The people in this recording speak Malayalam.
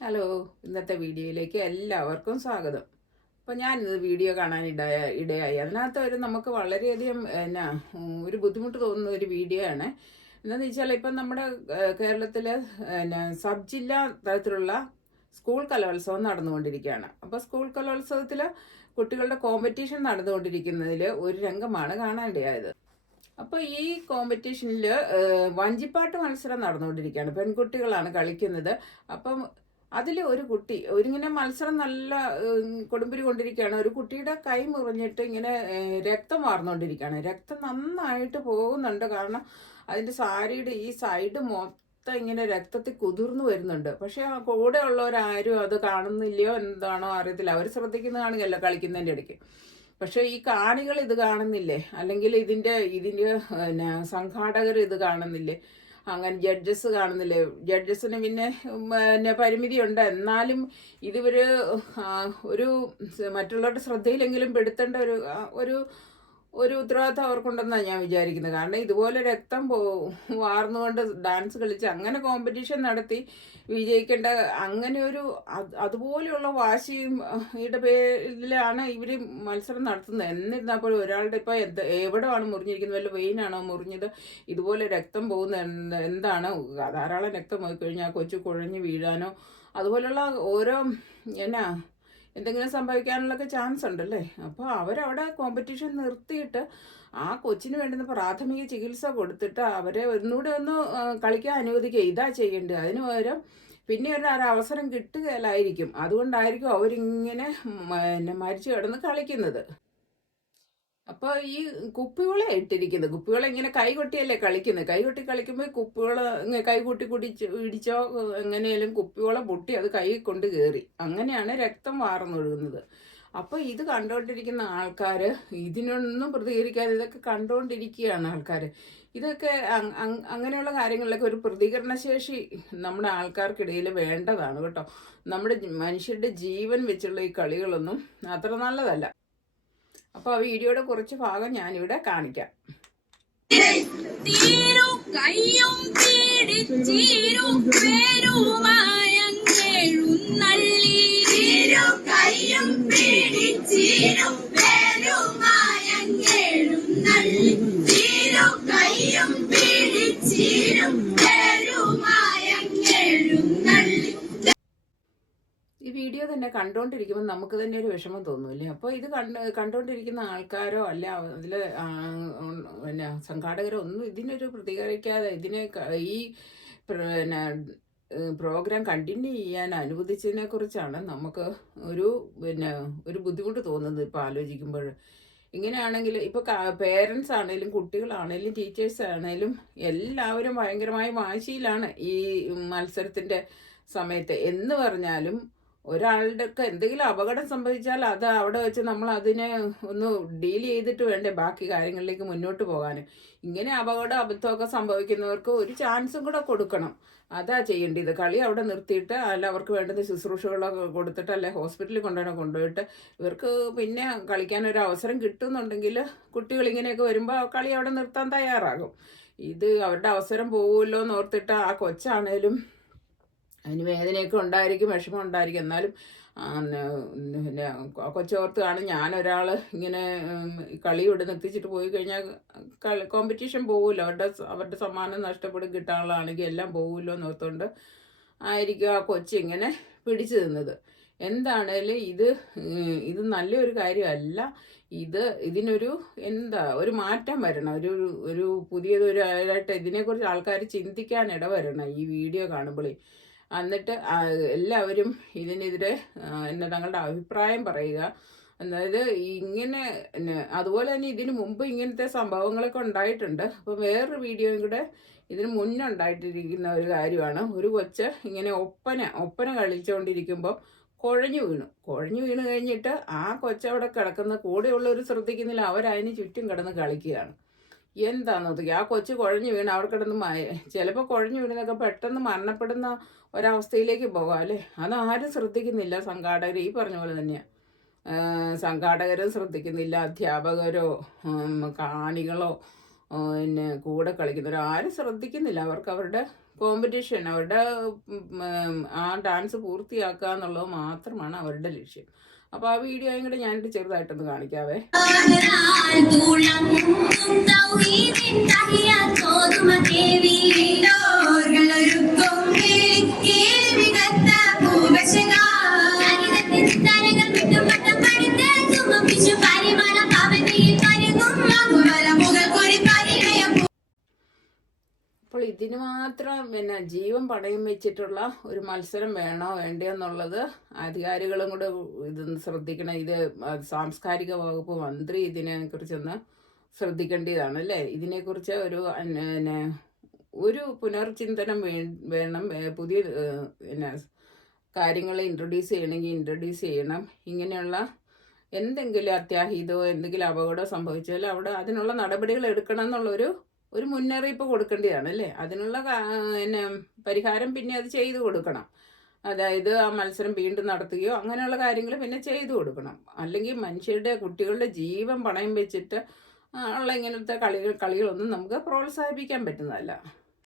ഹലോ ഇന്നത്തെ വീഡിയോയിലേക്ക് എല്ലാവർക്കും സ്വാഗതം. അപ്പോൾ ഇന്ന് വീഡിയോ കാണാൻ ഇടയ ഇടയായി. അതിനകത്ത് ഒരു നമുക്ക് വളരെയധികം എന്നാ ഒരു ബുദ്ധിമുട്ട് തോന്നുന്ന ഒരു വീഡിയോ ആണ്. എന്താണെന്ന് വെച്ചാൽ ഇപ്പം നമ്മുടെ കേരളത്തിൽ എന്നാ സബ് ജില്ലാ തലത്തിലുള്ള സ്കൂൾ കലോത്സവം നടന്നുകൊണ്ടിരിക്കുകയാണ്. അപ്പോൾ സ്കൂൾ കലോത്സവത്തിൽ കുട്ടികളുടെ കോമ്പറ്റീഷൻ നടന്നുകൊണ്ടിരിക്കുന്നതിൽ ഒരു രംഗമാണ് കാണാനിടയായത് അപ്പോൾ ഈ കോമ്പറ്റീഷനിൽ വഞ്ചിപ്പാട്ട് മത്സരം നടന്നുകൊണ്ടിരിക്കുകയാണ്. പെൺകുട്ടികളാണ് കളിക്കുന്നത്. അപ്പം അതിൽ ഒരു കുട്ടി ഒരിങ്ങനെ മത്സരം നല്ല കൊടുമ്പിരി കൊണ്ടിരിക്കുകയാണ്. ഒരു കുട്ടിയുടെ കൈ മുറിഞ്ഞിട്ട് ഇങ്ങനെ രക്തം വാർന്നുകൊണ്ടിരിക്കുകയാണ് രക്തം നന്നായിട്ട് പോകുന്നുണ്ട്. കാരണം അതിന്റെ സാരിയുടെ ഈ സൈഡ് മൊത്തം ഇങ്ങനെ രക്തത്തിൽ കുതിർന്നു വരുന്നുണ്ട്. പക്ഷേ ആ കൂടെ ഉള്ളവരാരും അത് കാണുന്നില്ലയോ എന്താണോ അറിയത്തില്ല. അവർ ശ്രദ്ധിക്കുന്ന കാണുകയല്ലോ കളിക്കുന്നതിന്റെ ഇടയ്ക്ക്. പക്ഷേ ഈ കാണികൾ ഇത് കാണുന്നില്ലേ? അല്ലെങ്കിൽ ഇതിന്റെ പിന്നെ സംഘാടകർ ഇത് കാണുന്നില്ലേ? അങ്ങനെ ജഡ്ജസ് കാണുന്നില്ല? ജഡ്ജസിന് പിന്നെ പിന്നെ പരിമിതിയുണ്ട്. എന്നാലും ഇതിവര് ഒരു മറ്റുള്ളവരുടെ ശ്രദ്ധയിലെങ്കിലും പെടുത്തേണ്ട ഒരു ഒരു ഒരു ഉത്തരവാദിത്തം അവർക്കുണ്ടെന്നാണ് ഞാൻ വിചാരിക്കുന്നത്. കാരണം ഇതുപോലെ രക്തം പോ വാർന്നുകൊണ്ട് ഡാൻസ് കളിച്ച് അങ്ങനെ കോമ്പറ്റീഷൻ നടത്തി വിജയിക്കേണ്ട അങ്ങനെ ഒരു അത് അതുപോലെയുള്ള വാശിയും ഇവിടെ പേരിലാണ് ഇവർ മത്സരം നടത്തുന്നത്. എന്നിരുന്നാൽ പോലും ഒരാളുടെ ഇപ്പോൾ എന്ത് എവിടെയാണ് മുറിഞ്ഞിരിക്കുന്നത്? വല്ല വെയിനാണോ മുറിഞ്ഞത്? ഇതുപോലെ രക്തം പോകുന്ന എന്ത് എന്താണ്? ധാരാളം രക്തം പോയി കഴിഞ്ഞാൽ കൊച്ചു കുഴഞ്ഞ് വീഴാനോ അതുപോലെയുള്ള ഓരോ എന്നാ എന്തെങ്കിലും സംഭവിക്കാനുള്ളൊക്കെ ചാൻസ് ഉണ്ടല്ലേ? അപ്പോൾ അവരവിടെ കോമ്പറ്റീഷൻ നിർത്തിയിട്ട് ആ കൊച്ചിന് വേണ്ടുന്ന പ്രാഥമിക ചികിത്സ കൊടുത്തിട്ട് അവരെ ഒന്നുകൂടെ ഒന്ന് കളിക്കാൻ അനുവദിക്കുക. ഇതാ ചെയ്യേണ്ടത്. അതിന് പകരം പിന്നെ ഒരു അവസരം കിട്ടുകയില്ലായിരിക്കും. അതുകൊണ്ടായിരിക്കും അവരിങ്ങനെ പിന്നെ മരിച്ചു കിടന്ന് കളിക്കുന്നത്. അപ്പോൾ ഈ കുപ്പിവള ഇട്ടിരിക്കുന്നത് കുപ്പിവള ഇങ്ങനെ കൈകൊട്ടിയല്ലേ കളിക്കുന്നത് കൈകൊട്ടി കളിക്കുമ്പോൾ കുപ്പിവള കൈകൂട്ടി കുടിച്ച് ഇടിച്ചോ എങ്ങനെയാലും കുപ്പിവള പൊട്ടി അത് കൈ കൊണ്ട് കയറി അങ്ങനെയാണ് രക്തം വാർന്നൊഴുകുന്നത്. അപ്പോൾ ഇത് കണ്ടുകൊണ്ടിരിക്കുന്ന ആൾക്കാർ ഇതിനൊന്നും പ്രതികരിക്കാതെ ഇതൊക്കെ കണ്ടുകൊണ്ടിരിക്കുകയാണ് ആൾക്കാർ ഇതൊക്കെ അങ്- അങ്- അങ്ങനെയുള്ള കാര്യങ്ങളിലൊക്കെ ഒരു പ്രതികരണശേഷി നമ്മുടെ ആൾക്കാർക്കിടയിൽ വേണ്ടതാണ് കേട്ടോ. നമ്മുടെ മനുഷ്യരുടെ ജീവൻ വെച്ചുള്ള ഈ കളികളൊന്നും അത്ര നല്ലതല്ല. അപ്പോൾ ആ വീഡിയോയുടെ കുറച്ച് ഭാഗം ഞാനിവിടെ കാണിക്കാം. തീരും കയ്യും പേരുമായങ്ങെഴുന്നള്ളി തീരും കയ്യും തന്നെ കണ്ടുകൊണ്ടിരിക്കുമ്പോൾ നമുക്ക് തന്നെ ഒരു വിഷമം തോന്നൂല്ലേ അപ്പോൾ ഇത് കണ്ട് കണ്ടുകൊണ്ടിരിക്കുന്ന ആൾക്കാരോ അല്ല അതിൽ പിന്നെ സംഘാടകരോ ഒന്നും ഇതിനൊരു പ്രതികരിക്കാതെ ഇതിനെ ഈ പിന്നെ പ്രോഗ്രാം കണ്ടിന്യൂ ചെയ്യാൻ അനുവദിച്ചതിനെ കുറിച്ചാണ് നമുക്ക് ഒരു പിന്നെ ഒരു ബുദ്ധിമുട്ട് തോന്നുന്നത് ഇപ്പോൾ ആലോചിക്കുമ്പോൾ ഇങ്ങനെയാണെങ്കിൽ ഇപ്പോൾ പേരൻസ് ആണെങ്കിലും കുട്ടികളാണെങ്കിലും ടീച്ചേഴ്സ് ആണെങ്കിലും എല്ലാവരും ഭയങ്കരമായ വാശിയിലാണ് ഈ മത്സരത്തിന്റെ സമയത്ത്. എന്ന് പറഞ്ഞാലും ഒരാളുടെ ഒക്കെ എന്തെങ്കിലും അപകടം സംഭവിച്ചാൽ അത് അവിടെ വെച്ച് നമ്മൾ അതിനെ ഒന്ന് ഡീൽ ചെയ്തിട്ട് വേണ്ടേ ബാക്കി കാര്യങ്ങളിലേക്ക് മുന്നോട്ട് പോകാൻ. ഇങ്ങനെ അപകടം അബദ്ധമൊക്കെ സംഭവിക്കുന്നവർക്ക് ഒരു ചാൻസും കൂടെ കൊടുക്കണം. അതാ ചെയ്യേണ്ടത്. കളി അവിടെ നിർത്തിയിട്ട് അല്ല അവർക്ക് വേണ്ടുന്ന ശുശ്രൂഷകളൊക്കെ കൊടുത്തിട്ട് അല്ലെ ഹോസ്പിറ്റലിൽ കൊണ്ടുപോയി കൊണ്ടുപോയിട്ട് ഇവർക്ക് പിന്നെ കളിക്കാൻ ഒരു അവസരം കിട്ടുന്നുണ്ടെങ്കിൽ കുട്ടികൾ ഇങ്ങനെയൊക്കെ വരുമ്പോൾ കളി അവിടെ നിർത്താൻ തയ്യാറാകും. ഇത് അവരുടെ അവസരം പോകുമല്ലോ എന്ന് ഓർത്തിട്ട് ആ കൊച്ചാണേലും അതിന് വേദനയൊക്കെ ഉണ്ടായിരിക്കും വിഷമം ഉണ്ടായിരിക്കും. എന്നാലും പിന്നെ കൊച്ചോർത്ത് കാണും. ഞാനൊരാൾ ഇങ്ങനെ കളി ഇവിടെ നിർത്തിച്ചിട്ട് പോയി കഴിഞ്ഞാൽ കളി കോമ്പറ്റീഷൻ പോകുമല്ലോ അവരുടെ അവരുടെ സമ്മാനം നഷ്ടപ്പെടും കിട്ടാനുള്ളതാണെങ്കിൽ എല്ലാം പോകുമല്ലോ എന്ന് ഓർത്തുകൊണ്ട് ആയിരിക്കും ആ കൊച്ചിങ്ങനെ പിടിച്ചു നിന്നത്. എന്താണേലും ഇത് ഇത് നല്ലൊരു കാര്യമല്ല. ഇത് ഇതിനൊരു എന്താ ഒരു മാറ്റം വരണം. ഒരു ഒരു പുതിയതൊരു ആയിട്ട് ഇതിനെക്കുറിച്ച് ആൾക്കാർ ചിന്തിക്കാൻ ഇടവരണം ഈ വീഡിയോ കാണുമ്പോഴേ എന്നിട്ട് എല്ലാവരും ഇതിനെതിരെ തങ്ങളുടെ അഭിപ്രായം പറയുക. അതായത് ഇങ്ങനെ അതുപോലെ തന്നെ ഇതിനു മുമ്പ് ഇങ്ങനത്തെ സംഭവങ്ങളൊക്കെ ഉണ്ടായിട്ടുണ്ട്. അപ്പോൾ വേറൊരു വീഡിയോയും കൂടെ ഇതിന് മുന്നേ ഉണ്ടായിട്ടിരിക്കുന്ന ഒരു കാര്യമാണ്. ഒരു കൊച്ച് ഇങ്ങനെ ഒപ്പന ഒപ്പന കളിച്ചുകൊണ്ടിരിക്കുമ്പോൾ കുഴഞ്ഞു വീണു. കുഴഞ്ഞു വീണ് കഴിഞ്ഞിട്ട് ആ കൊച്ചവിടെ കിടക്കുന്ന കൂടെയുള്ളവർ ശ്രദ്ധിക്കുന്നില്ല. അവരതിന് ചുറ്റും കിടന്ന് കളിക്കുകയാണ്. എന്താന്ന് ഒതുക്കി ആ കൊച്ചു കുഴഞ്ഞു വീണ് അവിടെ കിടന്ന് ചിലപ്പോൾ കുഴഞ്ഞു വീണതൊക്കെ പെട്ടെന്ന് മരണപ്പെടുന്ന ഒരവസ്ഥയിലേക്ക് പോകാം അല്ലേ? ആരും ശ്രദ്ധിക്കുന്നില്ല സംഘാടകർ ഈ പറഞ്ഞ പോലെ തന്നെയാണ് സംഘാടകരും ശ്രദ്ധിക്കുന്നില്ല. അധ്യാപകരോ കാണികളോ പിന്നെ കൂടെ കളിക്കുന്നവരോ ആരും ശ്രദ്ധിക്കുന്നില്ല. അവർക്ക് അവരുടെ കോമ്പറ്റീഷൻ അവരുടെ ആ ഡാൻസ് പൂർത്തിയാക്കുക എന്നുള്ളത് മാത്രമാണ് അവരുടെ ലക്ഷ്യം. അപ്പൊ ആ വീഡിയോയും കൂടെ ഞാനിട്ട് ചെറുതായിട്ടൊന്ന് കാണിക്കാവേ. അപ്പോൾ ഇതിന് മാത്രം പിന്നെ ജീവൻ പണയം വെച്ചിട്ടുള്ള ഒരു മത്സരം വേണോ വേണ്ടയോ എന്നുള്ളത് അധികാരികളും കൂടെ ഇത് ശ്രദ്ധിക്കണം. ഇത് സാംസ്കാരിക വകുപ്പ് മന്ത്രി ഇതിനെ കുറിച്ചൊന്ന് ശ്രദ്ധിക്കേണ്ടതാണ് അല്ലേ? ഇതിനെക്കുറിച്ച് ഒരു പിന്നെ ഒരു പുനർചിന്തനം വേണം. പുതിയ പിന്നെ കാര്യങ്ങൾ ഇൻട്രൊഡ്യൂസ് ചെയ്യണമെങ്കിൽ ഇൻട്രൊഡ്യൂസ് ചെയ്യണം. ഇങ്ങനെയുള്ള എന്തെങ്കിലും അത്യാഹിതമോ എന്തെങ്കിലും അപകടമോ സംഭവിച്ചാൽ അവിടെ അതിനുള്ള നടപടികൾ എടുക്കണം എന്നുള്ളൊരു ഒരു മുന്നറിയിപ്പ് കൊടുക്കേണ്ടതാണ് അല്ലേ അതിനുള്ള പിന്നെ പരിഹാരം പിന്നെ അത് ചെയ്തു കൊടുക്കണം. അതായത് ആ മത്സരം വീണ്ടും നടത്തുകയോ അങ്ങനെയുള്ള കാര്യങ്ങൾ പിന്നെ ചെയ്തു കൊടുക്കണം. അല്ലെങ്കിൽ മനുഷ്യരുടെ കുട്ടികളുടെ ജീവൻ പണയം വെച്ചിട്ട് ഉള്ള ഇങ്ങനത്തെ കളികൾ കളികളൊന്നും നമുക്ക് പ്രോത്സാഹിപ്പിക്കാൻ പറ്റുന്നതല്ല.